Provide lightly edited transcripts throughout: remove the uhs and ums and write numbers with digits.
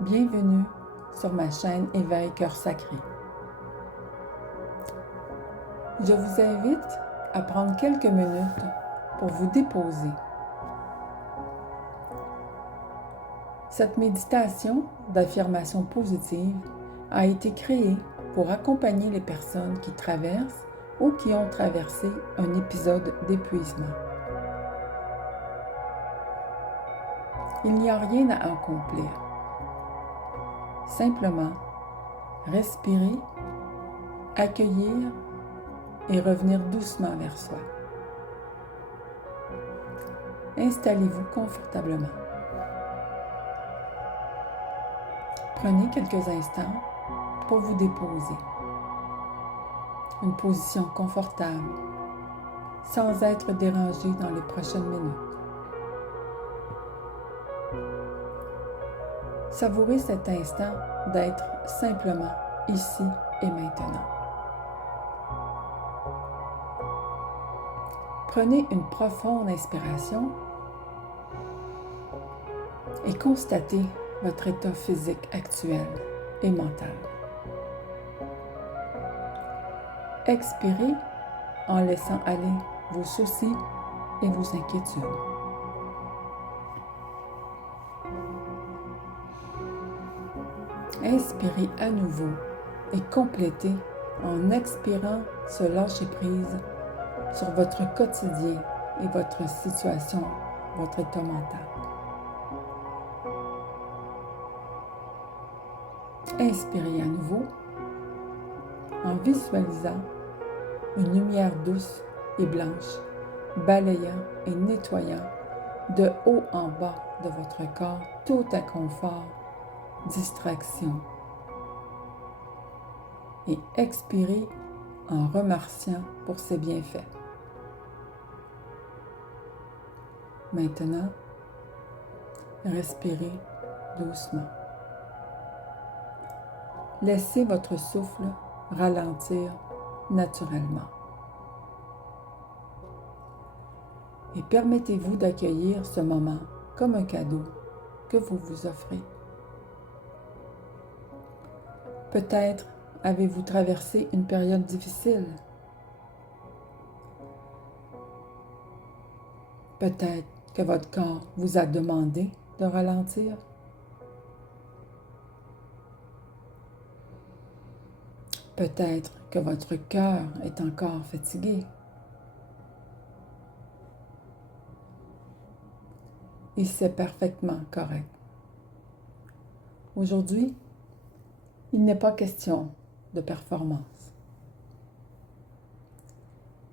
Bienvenue sur ma chaîne Éveil Cœur Sacré. Je vous invite à prendre quelques minutes pour vous déposer. Cette méditation d'affirmation positive a été créée pour accompagner les personnes qui traversent ou qui ont traversé un épisode d'épuisement. Il n'y a rien à accomplir. Simplement respirer, accueillir et revenir doucement vers soi. Installez-vous confortablement. Prenez quelques instants pour vous déposer. Une position confortable, sans être dérangé dans les prochaines minutes. Savourez cet instant d'être simplement ici et maintenant. Prenez une profonde inspiration et constatez votre état physique actuel et mental. Expirez en laissant aller vos soucis et vos inquiétudes. Inspirez à nouveau et complétez en expirant ce lâcher-prise sur votre quotidien et votre situation, votre état mental. Inspirez à nouveau en visualisant une lumière douce et blanche balayant et nettoyant de haut en bas de votre corps tout inconfort, distraction. Et expirez en remerciant pour ses bienfaits. Maintenant, respirez doucement. Laissez votre souffle ralentir naturellement. Et permettez-vous d'accueillir ce moment comme un cadeau que vous vous offrez. Peut-être avez-vous traversé une période difficile. Peut-être que votre corps vous a demandé de ralentir. Peut-être que votre cœur est encore fatigué. Et c'est parfaitement correct. Aujourd'hui, il n'est pas question de performance.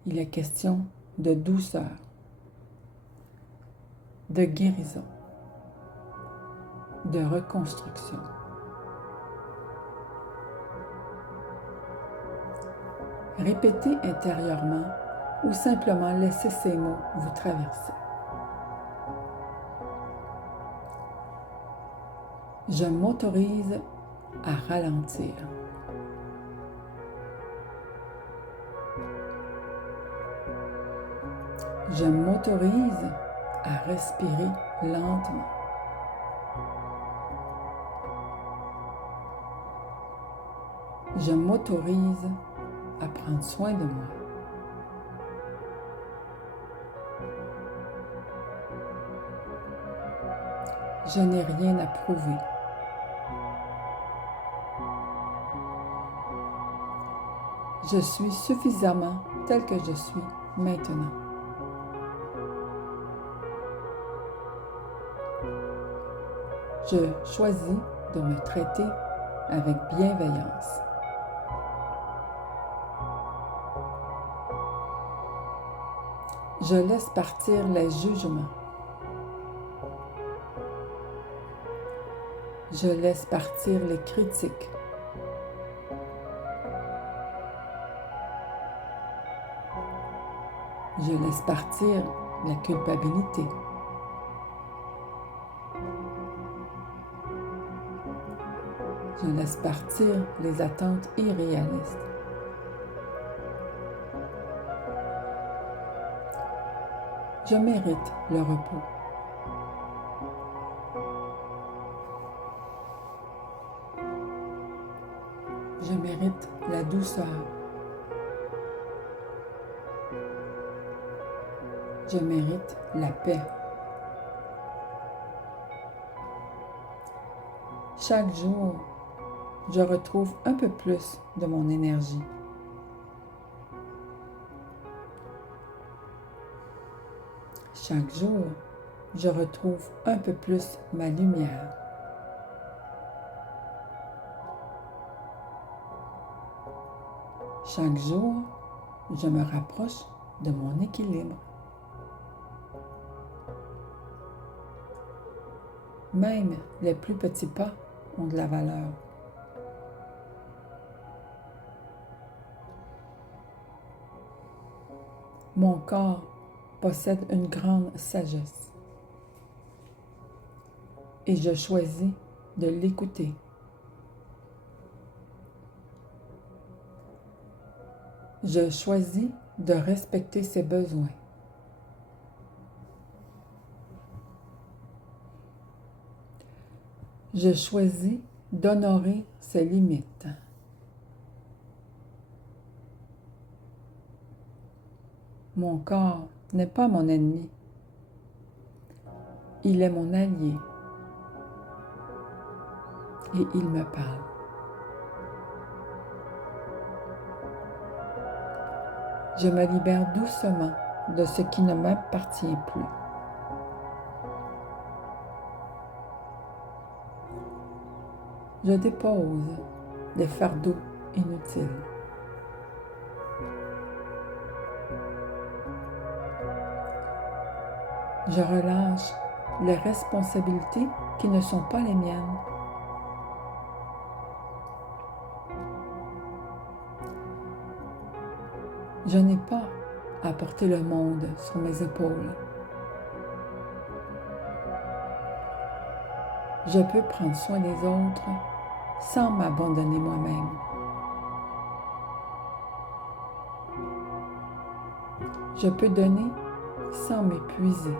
Il est question de douceur, de guérison, de reconstruction. Répétez intérieurement ou simplement laissez ces mots vous traverser. Je m'autorise à ralentir. Je m'autorise à respirer lentement. Je m'autorise à prendre soin de moi. Je n'ai rien à prouver. Je suis suffisamment tel que je suis maintenant. Je choisis de me traiter avec bienveillance. Je laisse partir les jugements. Je laisse partir les critiques. Je laisse partir la culpabilité. Je laisse partir les attentes irréalistes. Je mérite le repos. Je mérite la douceur. Je mérite la paix. Chaque jour, je retrouve un peu plus de mon énergie. Chaque jour, je retrouve un peu plus ma lumière. Chaque jour, je me rapproche de mon équilibre. Même les plus petits pas ont de la valeur. Mon corps possède une grande sagesse et je choisis de l'écouter. Je choisis de respecter ses besoins. Je choisis d'honorer ses limites. Mon corps n'est pas mon ennemi. Il est mon allié. Et il me parle. Je me libère doucement de ce qui ne m'appartient plus. Je dépose les fardeaux inutiles. Je relâche les responsabilités qui ne sont pas les miennes. Je n'ai pas à porter le monde sur mes épaules. Je peux prendre soin des autres sans m'abandonner moi-même. Je peux donner sans m'épuiser.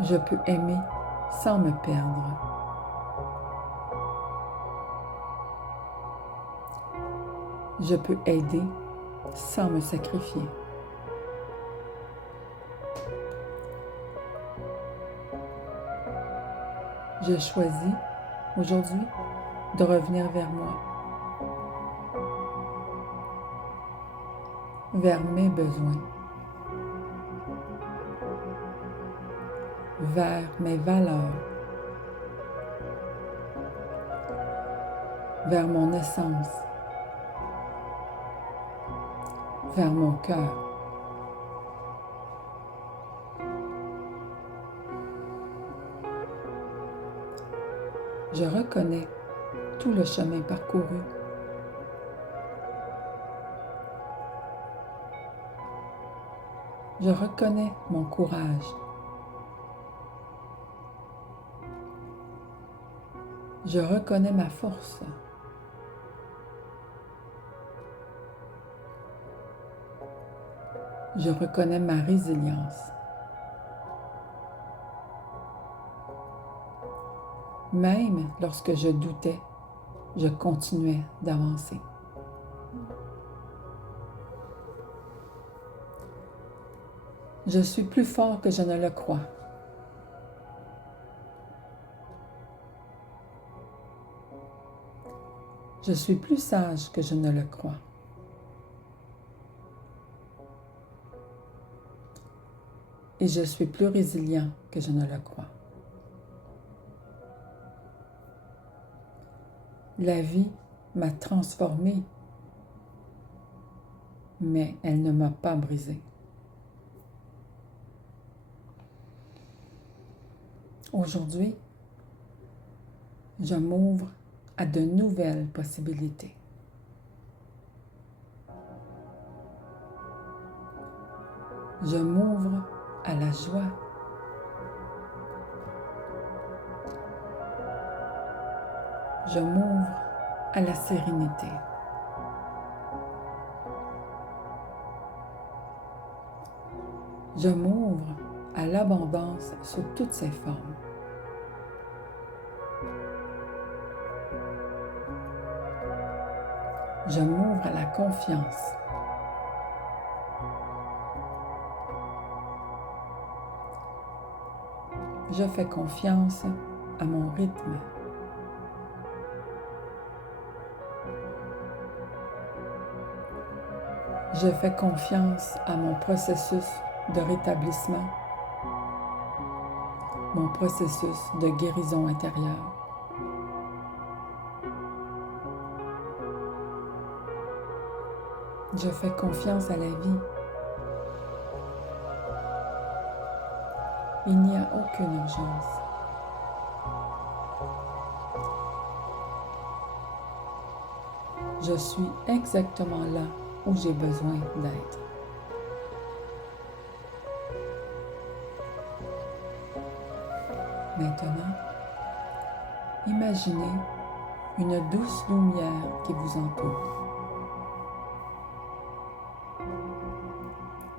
Je peux aimer sans me perdre. Je peux aider sans me sacrifier. Je choisis aujourd'hui de revenir vers moi, vers mes besoins, vers mes valeurs, vers mon essence, vers mon cœur. Je reconnais tout le chemin parcouru. Je reconnais mon courage. Je reconnais ma force. Je reconnais ma résilience. Même lorsque je doutais, je continuais d'avancer. Je suis plus fort que je ne le crois. Je suis plus sage que je ne le crois. Et je suis plus résilient que je ne le crois. La vie m'a transformé, mais elle ne m'a pas brisé. Aujourd'hui, je m'ouvre à de nouvelles possibilités. Je m'ouvre à la joie. Je m'ouvre à la sérénité. Je m'ouvre à l'abondance sous toutes ses formes. Je m'ouvre à la confiance. Je fais confiance à mon rythme. Je fais confiance à mon processus de rétablissement, mon processus de guérison intérieure. Je fais confiance à la vie. Il n'y a aucune urgence. Je suis exactement là où j'ai besoin d'être. Maintenant, imaginez une douce lumière qui vous entoure.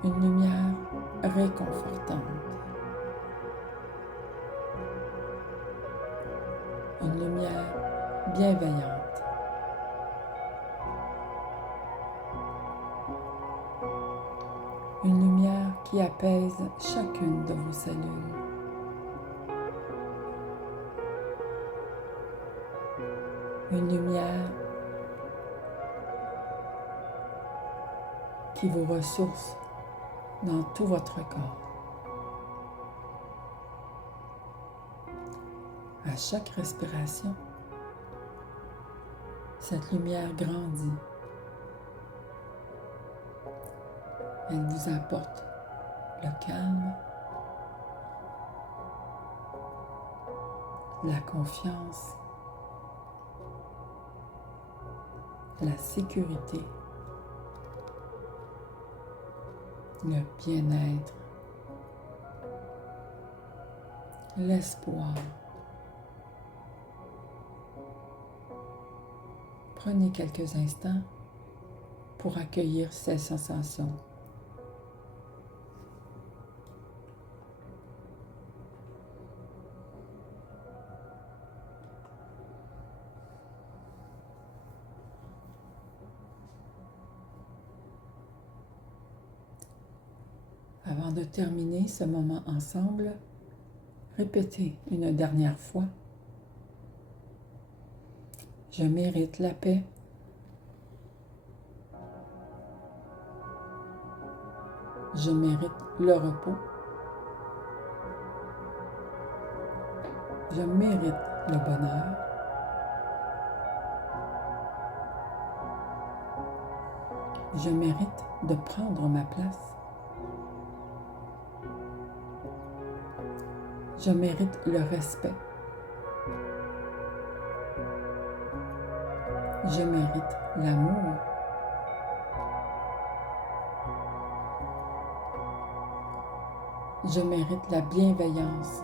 Une lumière réconfortante. Une lumière bienveillante. Une lumière qui apaise chacune de vos cellules. Une lumière qui vous ressource dans tout votre corps. À chaque respiration, cette lumière grandit. Elle vous apporte le calme, la confiance, la sécurité, le bien-être, l'espoir. Prenez quelques instants pour accueillir ces sensations. Avant de terminer ce moment ensemble, répétez une dernière fois. Je mérite la paix. Je mérite le repos. Je mérite le bonheur. Je mérite de prendre ma place. Je mérite le respect. Je mérite l'amour. Je mérite la bienveillance.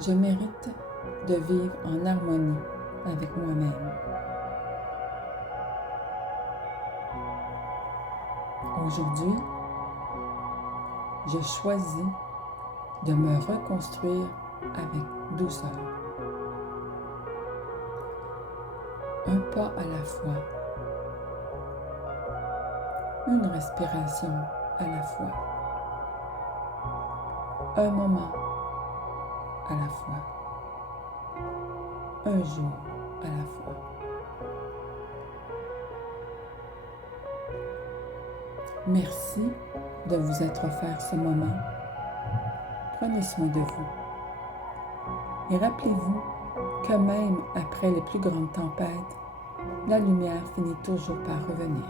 Je mérite de vivre en harmonie avec moi-même. Aujourd'hui, je choisis de me reconstruire avec douceur. Un pas à la fois. Une respiration à la fois. Un moment à la fois. Un jour à la fois. Merci de vous être offert ce moment. Prenez soin de vous. Et rappelez-vous que même après les plus grandes tempêtes, la lumière finit toujours par revenir.